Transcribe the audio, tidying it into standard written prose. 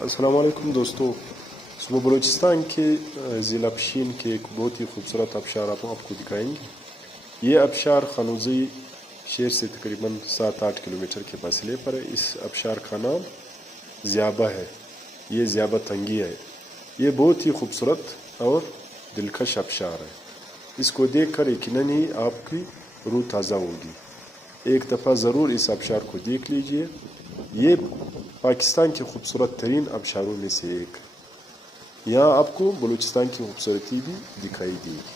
السلام علیکم دوستو، صبح بلوچستان کے ضلع پشین کے ایک بہت ہی خوبصورت آبشار آپ کو دکھائیں گے۔ یہ آبشار خانوزی شہر سے تقریباً 7-8 کلومیٹر کے فاصلے پر ہے۔ اس آبشار کا نام زیابہ ہے، یہ زیابہ تنگی ہے۔ یہ بہت ہی خوبصورت اور دلکش آبشار ہے۔ اس کو دیکھ کر یقیناً ہی آپ کی روح تازہ ہوگی۔ ایک دفعہ ضرور اس آبشار کو دیکھ لیجئے۔ یہ پاکستان کے خوبصورت ترین آبشاروں میں سے ایک ہے۔ یہاں آپ کو بلوچستان کی خوبصورتی بھی دکھائی دے گی۔